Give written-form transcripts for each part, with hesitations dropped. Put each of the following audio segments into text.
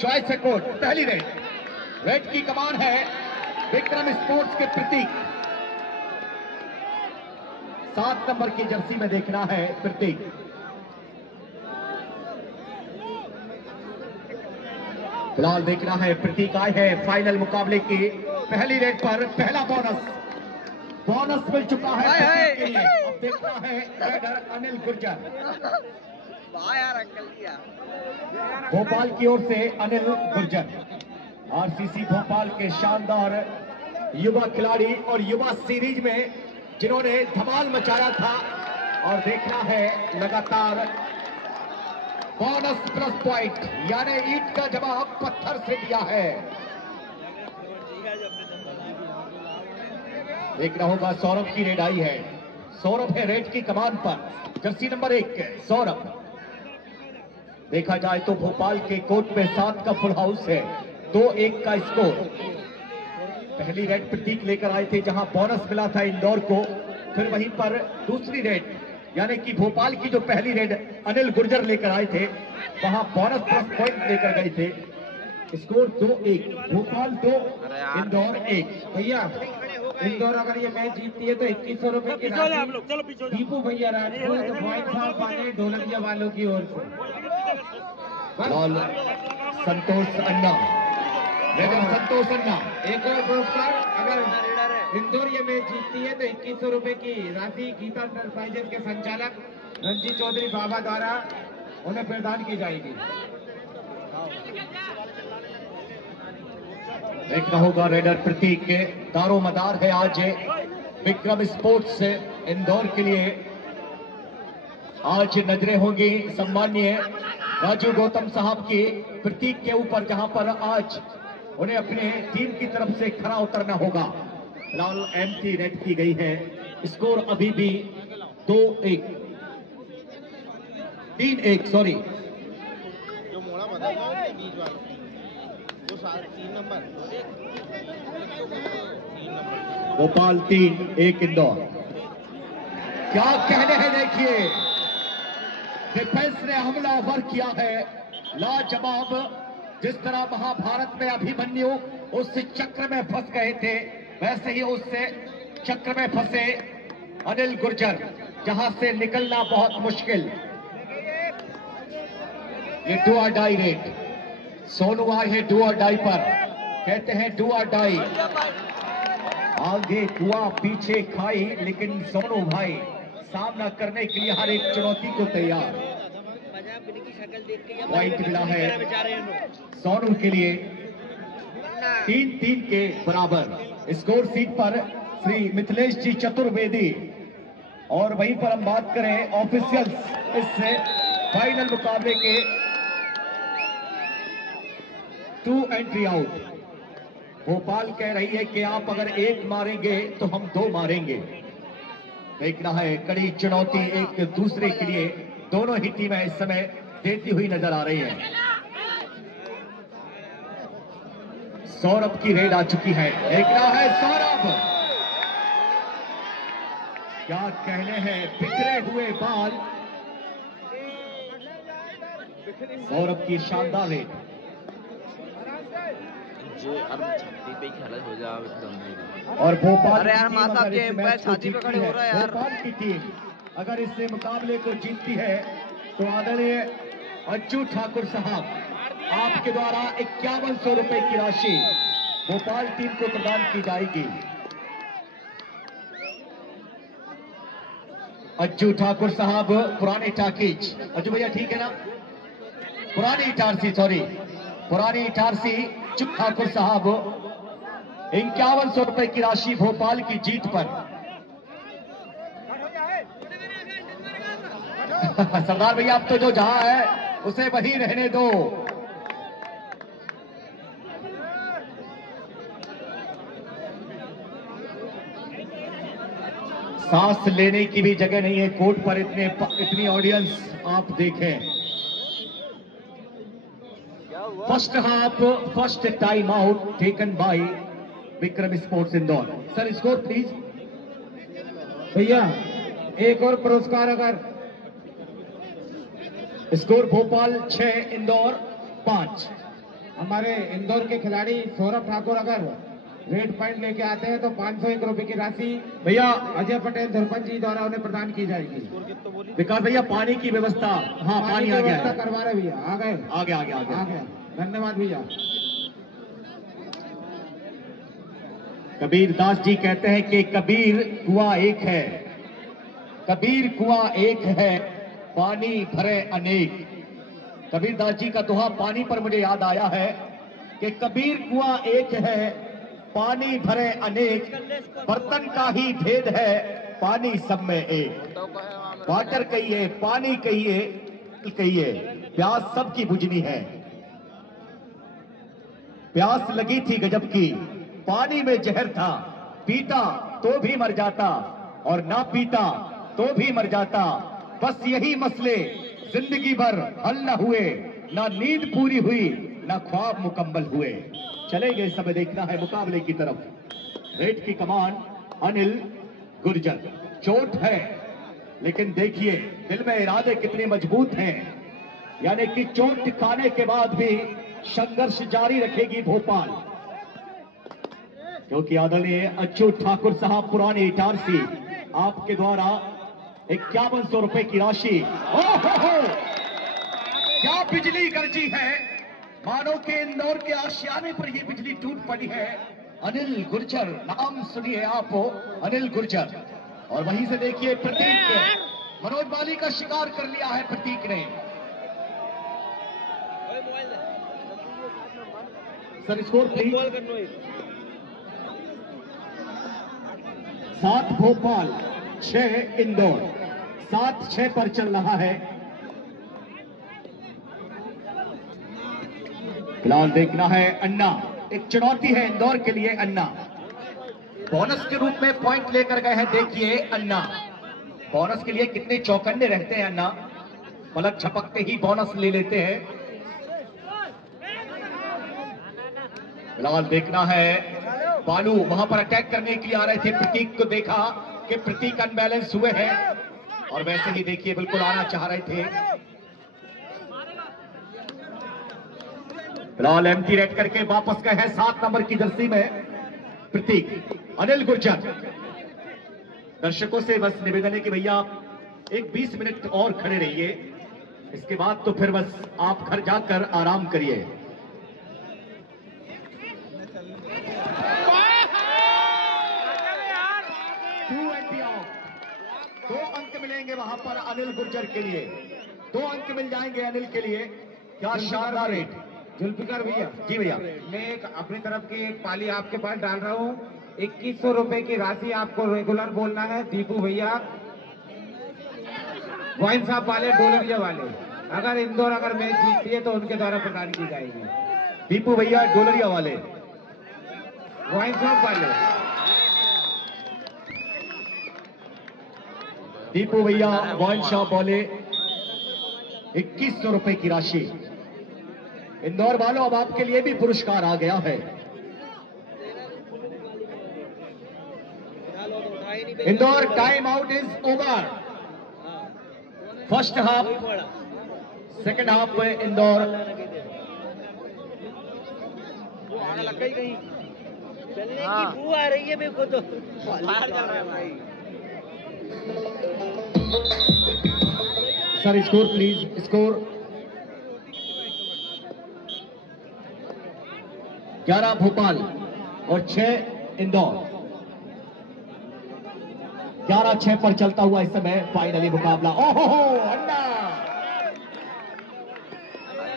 Choice है court, पहली red की कमान है विक्रम स्पोर्ट्स के प्रतीक। 7 नंबर की जर्सी में देखना है प्रतीक। फिलहाल देखना है प्रतीक आए है फाइनल मुकाबले की पहली रेड पर। पहला बोनस मिल चुका है प्रतीक के लिए। अब देखना है रेडर अनिल गुर्जर। भोपाल की ओर से अनिल गुर्जर, आरसीसी भोपाल के शानदार युवा खिलाड़ी और युवा सीरीज में जिन्होंने धमाल मचाया था। और देखना है लगातार बोनस प्लस पॉइंट, यानी ईंट का जवाब पत्थर से दिया है। देखना होगा सौरभ की रेड आई है। सौरभ है रेड की कमान पर, जर्सी नंबर 1 सौरभ। देखा जाए तो भोपाल के कोर्ट में 7 का फुल हाउस है, 2-1 का स्कोर। पहली रेड प्रतीक लेकर आए थे जहां बोनस मिला था इंदौर को। फिर वहीं पर दूसरी रेड यानी कि भोपाल की जो पहली रेड अनिल गुर्जर लेकर आए थे, वहां बोनस प्लस पॉइंट लेकर गए थे। स्कोर 2-1, भोपाल 2 इंदौर 1। भैया इंदौर अगर ये मैच जीतती है तो 2100 रुपए की राशि दीपू भैया राजपूत ढोलकिया वालों की ओर से। संतोष अन्ना, संतोष अन्ना एक और पुरस्कार। अगर इंदौर ये मैच जीतती है तो 2100 रुपए की राशि गीता एंटरप्राइजेज के संचालक रंजीत चौधरी बाबा द्वारा उन्हें प्रदान की जाएगी। देखना होगा रेडर प्रतीक के दारोमदार है आज विक्रम स्पोर्ट्स इंदौर के लिए। आज नजरें होंगी सम्मानीय राजू गौतम साहब की प्रतीक के ऊपर, जहां पर आज उन्हें अपने टीम की तरफ से खरा उतरना होगा। फिलहाल एंट्री रेड की गई है। स्कोर अभी भी 2-1 3-1 सॉरी। जो मोड़ा बदलना है बीच वाला वो 3 नंबर भोपाल 3-1 इंदौर। क्या कहने हैं, देखिए डिफेंस ने हमलावर किया है लाजवाब। जिस तरह महाभारत में अभिमन्यु उस चक्र में फंस गए थे, वैसे ही उससे चक्र में फंसे अनिल गुर्जर, जहां से निकलना बहुत मुश्किल। ये डू और डाई रेड, सोनू आए हैं डू और डाई पर। कहते हैं डू और डाई, आगे कुआ पीछे खाई, लेकिन सोनू भाई सामना करने के लिए हर एक चुनौती को तैयार। पॉइंट मिला है सोनू के लिए 3-3 के बराबर। स्कोर सीट पर श्री मिथिलेश जी चतुर्वेदी। और वहीं पर हम बात करें ऑफिशियल्स इस फाइनल मुकाबले के 2 एंट्री आउट। भोपाल कह रही है कि आप अगर 1 मारेंगे तो हम 2 मारेंगे। देखना है कड़ी चुनौती एक दूसरे के लिए दोनों ही टीमें इस समय देती हुई नजर आ रही हैं। सौरभ की रेड आ चुकी है। देखना है सौरभ, क्या कहने हैं बिखरे हुए बाल। सौरभ की शानदार रेड। और भोपाल भोपाल की टीम अगर इस मुकाबले को जीतती है तो आदरणीय अज्जू ठाकुर साहब आपके द्वारा 5100 रुपए की राशि भोपाल टीम को प्रदान की जाएगी। अज्जू ठाकुर साहब पुरानी टाकीज, अज्जू भैया ठीक है ना, पुरानी इटारसी सॉरी पुरानी इटारसी अज्जू ठाकुर साहब 5100 रुपए की राशि भोपाल की जीत पर। सरदार भैया अब तो जो जहां है उसे वहीं रहने दो। सांस लेने की भी जगह नहीं है कोर्ट पर, इतनी ऑडियंस आप देखें। First half first time out taken by Vikram sports Indore. Sir score please. भैया एक और पुरस्कार। अगर स्कोर भोपाल 6 इंदौर 5। हमारे इंदौर के खिलाड़ी सौरभ ठाकुर अगर रेड पॉइंट लेके आते हैं तो 501 रुपए की राशि भैया अजय पटेल धुरपन जी द्वारा उन्हें प्रदान की जाएगी। विकास भैया पानी की व्यवस्था, हाँ पानी आ गया व्यवस्था है। करवा रहे भैया, आ गए आगे आगे आगे आ गए। धन्यवाद भैया। कबीर दास जी कहते हैं कि कबीर कुआं एक है, कबीर कुआं एक है, पानी भरे अनेक। कबीर दास जी का दोहा पानी पर मुझे याद आया है कि कबीर कुआं एक है, पानी भरे अनेक, बर्तन का ही भेद है, पानी सब में एक। वाटर कहिए, पानी कहिए, कहिए, प्यास सबकी बुझनी है। प्यास लगी थी गजब की, पानी में जहर था, पीता तो भी मर जाता और ना पीता तो भी मर जाता। बस यही मसले जिंदगी भर हल न हुए, ना नींद पूरी हुई, ना ख्वाब मुकम्मल हुए। चले गए, समय देखना है मुकाबले की तरफ। रेड की कमान अनिल गुर्जर। चोट है लेकिन देखिए दिल में इरादे कितने मजबूत हैं, यानी कि चोट खाने के बाद भी संघर्ष जारी रखेगी भोपाल, क्योंकि आदरणीय अच्युत ठाकुर साहब पुरानी इटारसी आपके द्वारा 5100 रुपए की राशि। ओहो, क्या बिजली गरजी है, मानो के इंदौर के आशियाने पर ये बिजली टूट पड़ी है। अनिल गुर्जर, नाम सुनिए आप, अनिल गुर्जर। और वहीं से देखिए प्रतीक, मनोज बाली का शिकार कर लिया है प्रतीक ने। Sir score please. 7 Bhopal 6 Indore, 7-6 पर चल रहा है। फिलहाल देखना है अन्ना, एक चुनौती है इंदौर के लिए। अन्ना बोनस के रूप में पॉइंट लेकर गए हैं। देखिए अन्ना बोनस के लिए कितने चौकन्ने रहते हैं। अन्ना पलक झपकते ही बोनस ले लेते हैं। फिलहाल देखना है बालू वहां पर अटैक करने के लिए आ रहे थे, प्रतीक को देखा कि प्रतीक अनबैलेंस हुए हैं और वैसे ही देखिए बिल्कुल आना चाह रहे थे। फिलहाल एम्प्टी रेड करके वापस गए हैं 7 नंबर की जर्सी में प्रतीक। अनिल गुर्जर, दर्शकों से बस निवेदन है कि भैया आप एक 20 मिनट और खड़े रहिए, इसके बाद तो फिर बस आप घर जाकर आराम करिए। दो अंक मिलेंगे वहां पर अनिल गुर्जर के लिए, 2 अंक मिल जाएंगे अनिल के लिए। क्या शानदार रेट। जुल्फिकार भैया जी भैया, मैं एक अपनी तरफ की एक पाली आपके पास डाल रहा हूँ। 2100 रुपए की राशि आपको रेगुलर बोलना है। दीपू भैया वाइन साहब वाले, डोलरिया वाले, अगर इंदौर अगर मैच जीतती है तो उनके द्वारा प्रदान की जाएगी। दीपू भैया डोलरिया वाले, वाइन साहब वाले, दीपू भैया वाइन शॉप वाले, 2100 रुपए की राशि। इंदौर वालों अब आपके लिए भी पुरस्कार आ गया है। Indore time out is over. First half, second half में इंदौर लग गई कहीं चलने की बू आ रही है मेरे को तो बाहर चल रहा है भाई। Sir score please, score 11 Bhopal और 6 इंदौर। 11-6 पर चलता हुआ इस समय फाइनली मुकाबला। ओहो अन्ना,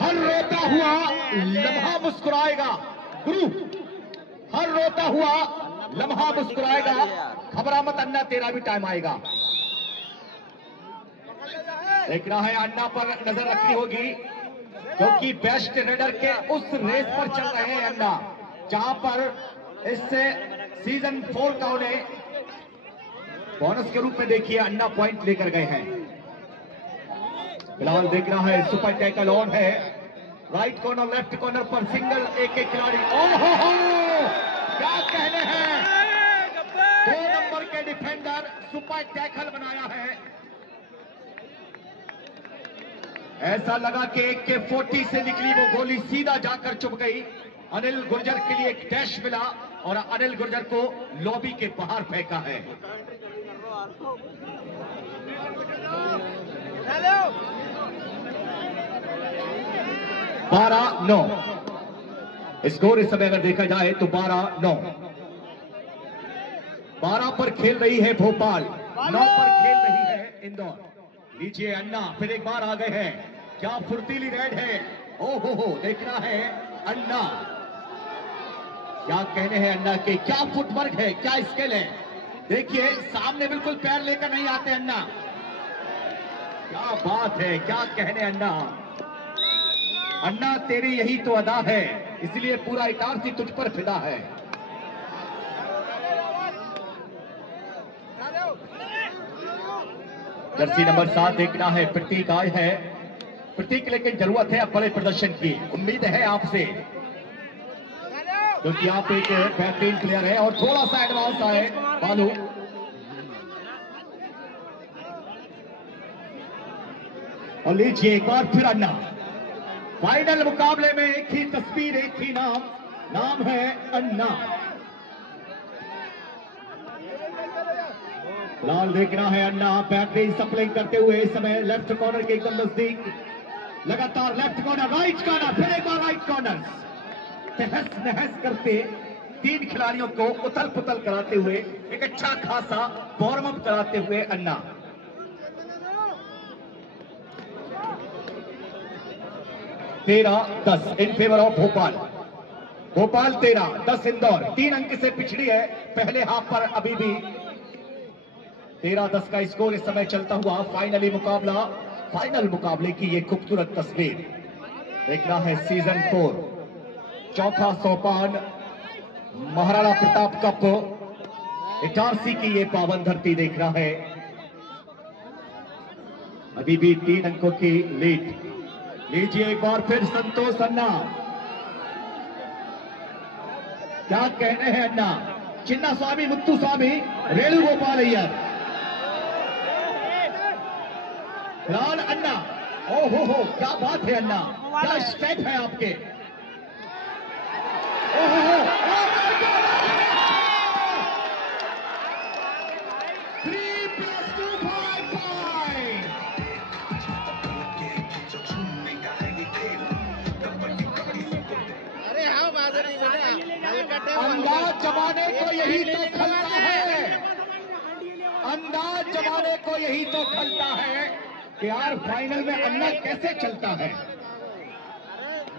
हर रोता हुआ लम्हा मुस्कुराएगा गुरु, हर रोता हुआ लम्हा मुस्कुराएगा। घबरा मत अन्ना, तेरा भी टाइम आएगा। देखना है अन्ना पर नजर रखनी होगी, क्योंकि बेस्ट रेडर के उस रेस पर चल रहे हैं अन्ना, जहां पर इससे सीजन 4 का उन्हें बोनस के रूप में देखिए अन्ना पॉइंट लेकर गए हैं। फिलहाल देखना है सुपर टैकल ऑन है, राइट कॉर्नर लेफ्ट कॉर्नर पर सिंगल एक खिलाड़ी। ओहो क्या कहने हैं, 2 नंबर के डिफेंडर सुपर टैकल बनाया है। ऐसा लगा कि एक के 40 से निकली वो गोली सीधा जाकर चुभ गई। अनिल गुर्जर के लिए एक डैश मिला और अनिल गुर्जर को लॉबी के बाहर फेंका है। 12-9 स्कोर इस समय अगर देखा जाए तो 12-9। 12 पर खेल रही है भोपाल, 9 पर खेल रही है इंदौर। लीजिए अन्ना फिर एक बार आ गए हैं, क्या फुर्तीली रेड है। ओहो देखना है अन्ना, क्या कहने हैं अन्ना के, क्या फुटवर्क है, क्या स्किल है। देखिए सामने बिल्कुल पैर लेकर नहीं आते अन्ना, क्या बात है, क्या कहने अन्ना। अन्ना तेरी यही तो अदा है, इसलिए पूरा इटारसी तुझ पर फिदा है। जर्सी नंबर 7 देखना है, प्रतीक आए है। प्रतीक लेकिन जरूरत है अब बड़े प्रदर्शन की, उम्मीद है आपसे, क्योंकि आप एक बेहतरीन प्लेयर है। और थोड़ा सा एडवांस आए बालू, और लीजिए एक बार फिर अन्ना। फाइनल मुकाबले में एक ही तस्वीर, एक ही नाम, नाम है अन्ना। लाल देखना है अन्ना, बेहतरीन सप्लिंग करते हुए इस समय लेफ्ट कॉर्नर के एकदम नजदीक, लगातार लेफ्ट कॉर्नर, राइट कॉर्नर, फिर एक बार राइट कॉर्नर, तहस नहस करते 3 खिलाड़ियों को उथल पुथल कराते हुए एक अच्छा खासा वार्म अप कराते हुए अन्ना। तेरह 10 in favour of Bhopal. Bhopal 13-10 Indore, 3 अंक से पिछड़ी है पहले हाफ पर अभी भी। 13-10 का स्कोर इस समय चलता हुआ फाइनली मुकाबला, फाइनल मुकाबले की ये खूबसूरत तस्वीर देखना है। सीजन 4 चौथा सोपान महाराणा प्रताप कप इटारसी की ये पावन धरती देखना है। अभी भी 3 अंकों की लीड। लीजिए एक बार फिर संतोष अन्ना, क्या कहने हैं अन्ना। चिन्ना स्वामी, मुत्तु स्वामी, रेणु गोपाल अय्यर, लाल अन्ना। ओहो क्या बात है अन्ना, क्या स्टेप है आपके। ओहो 3+2 5. अरे हाँ बादल अंदाज जमाने को यही तो खलता है, अंदाज जमाने को यही तो खलता है कि यार फाइनल में अन्ना कैसे चलता है।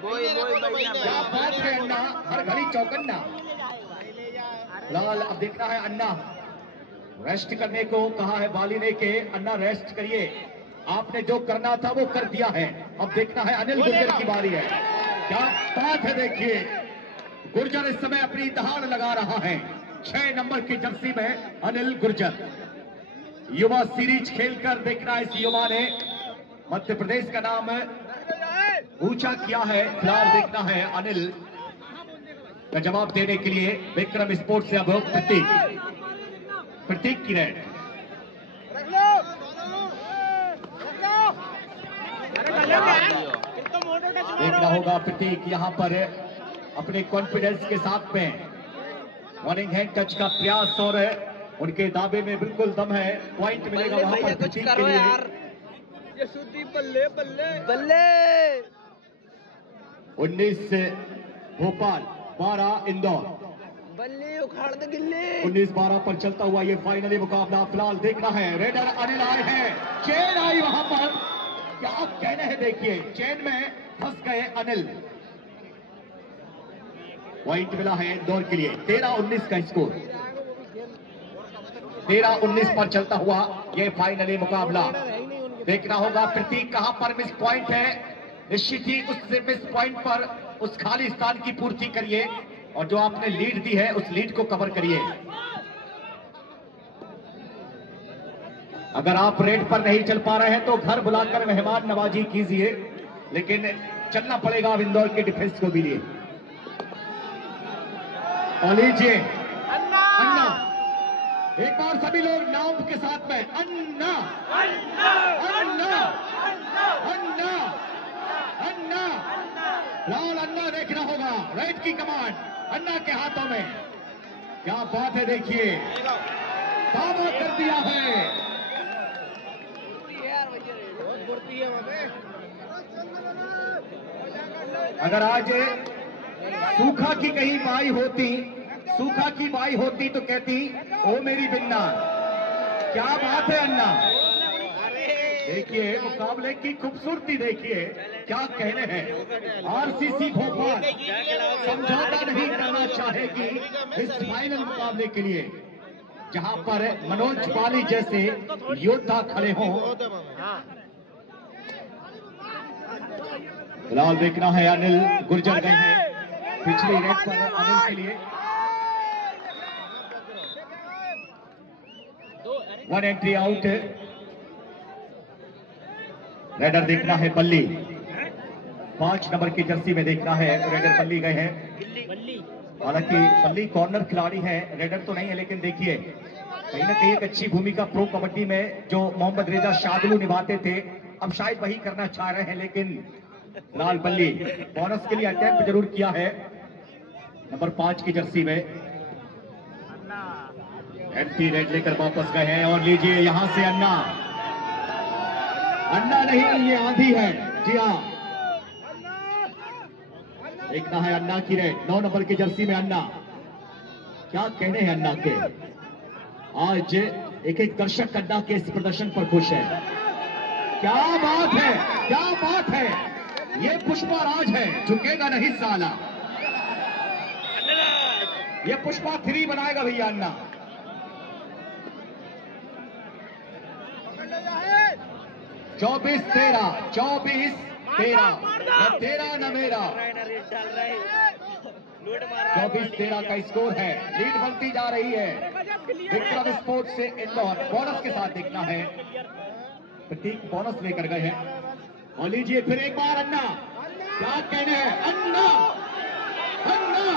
क्या बात है अन्ना, हर घड़ी चौकन्ना। लाल अब देखना है अन्ना, रेस्ट करने को कहा है बाली ने के अन्ना रेस्ट करिए, आपने जो करना था वो कर दिया है। अब देखना है अनिल गुर्जर की बारी है, क्या बात है। देखिए गुर्जर इस समय अपनी दहाड़ लगा रहा है, 6 नंबर की जर्सी में अनिल गुर्जर। युवा सीरीज खेलकर देखना है इस युवा ने मध्य प्रदेश का नाम ऊंचा किया है। फिलहाल देखना है अनिल का जवाब देने के लिए विक्रम स्पोर्ट्स से अब प्रतीक की रेड। देखना होगा प्रतीक यहाँ पर अपने कॉन्फिडेंस के साथ में मॉर्निंग हैंड टच का प्रयास, और उनके दावे में बिल्कुल दम है। पॉइंट मिलेगा वहां पर प्रतीक के लिए। ये सुदीप बल्ले बल्ले बल्ले। 19 भोपाल, 12 इंदौर, बल्ले उखाड़ दे गिल्ले। 19-12 पर चलता हुआ ये फाइनली मुकाबला। फिलहाल देखना है रेडर अनिल आए हैं, चेन आई वहां पर, क्या कहने हैं। देखिए चेन में फंस गए अनिल। पॉइंट मिला है इंदौर के लिए। 13-19 का स्कोर, 13-19 पर चलता हुआ ये फाइनली मुकाबला। देखना होगा प्रतीक कहां पर मिस पॉइंट है, निश्चित ही उस मिस पॉइंट पर उस खाली स्थान की पूर्ति करिए, और जो आपने लीड दी है उस लीड को कवर करिए। अगर आप रेड पर नहीं चल पा रहे हैं तो घर बुलाकर मेहमान नवाजी कीजिए, लेकिन चलना पड़ेगा अब इंदौर के डिफेंस को भी लिए। और लीजिए अन्ना, एक बार सभी लोग नाम के साथ में अन्ना अन्ना अन्ना अन्ना। फिलहाल अन्ना देखना होगा, रेड की कमान अन्ना के हाथों में। क्या बात है, देखिए दावा कर दिया है। अगर आज सूखा की कहीं बाई होती, सूखा की बाई होती तो कहती ओ मेरी बिन्ना। क्या बात है अन्ना, देखिए मुकाबले की खूबसूरती देखिए, क्या कहने हैं। आरसीसी भोपाल समझौता नहीं करना चाहेगी इस फाइनल मुकाबले के लिए, जहां पर मनोज बाली जैसे योद्धा खड़े हों। फिलहाल देखना है, अनिल गुर्जर गए हैं पिछली रेड पर अनिल के लिए। 1 एंट्री आउट। रेडर देखना है बल्ली, 5 नंबर की जर्सी में देखना है रेडर बल्ली गए हैं। हालांकि बल्ली कॉर्नर खिलाड़ी है, रेडर तो नहीं है, लेकिन देखिए कहीं ना कहीं एक अच्छी भूमिका प्रो कबड्डी में जो मोहम्मद रेजा शादलू निभाते थे, अब शायद वही करना चाह रहे हैं। लेकिन फिलहाल बल्ली बोनस के लिए अटैम्प्ट जरूर किया है नंबर 5 की जर्सी में। एंटी रेड लेकर वापस गए हैं और लीजिए यहां से अन्ना, अन्ना नहीं ये आंधी है, जी हाँ। देखना है अन्ना की रेड, 9 नंबर की जर्सी में अन्ना। क्या कहने हैं अन्ना के, आज एक एक दर्शक अन्ना के इस प्रदर्शन पर खुश है। क्या बात है, क्या बात है, ये पुष्पा राज है, झुकेगा नहीं साला। ये पुष्पा 3 बनाएगा भैया अन्ना। 24-13, 24-13, न तेरा न मेरा। 24-13 का स्कोर है, लीड बढ़ती जा रही है। विक्रम स्पोर्ट्स से इंदौर बोनस के साथ देखना है, प्रतीक बोनस लेकर गए हैं। और लीजिए फिर एक बार अन्ना, क्या कहने हैं अन्ना, अन्ना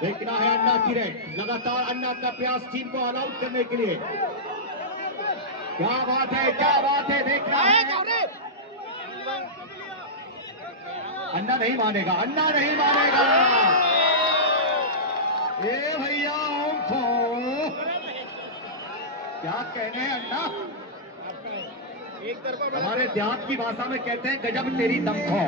देखना है अन्ना की रेड। लगातार अन्ना का प्रयास टीम को ऑल आउट करने के लिए। क्या बात है, क्या बात है, देखना है। अन्ना नहीं मानेगा, अन्ना नहीं मानेगा। ए भैया ओम थो, क्या कहने हैं अन्ना। हमारे देहात की भाषा में कहते हैं गजब तेरी दम खो।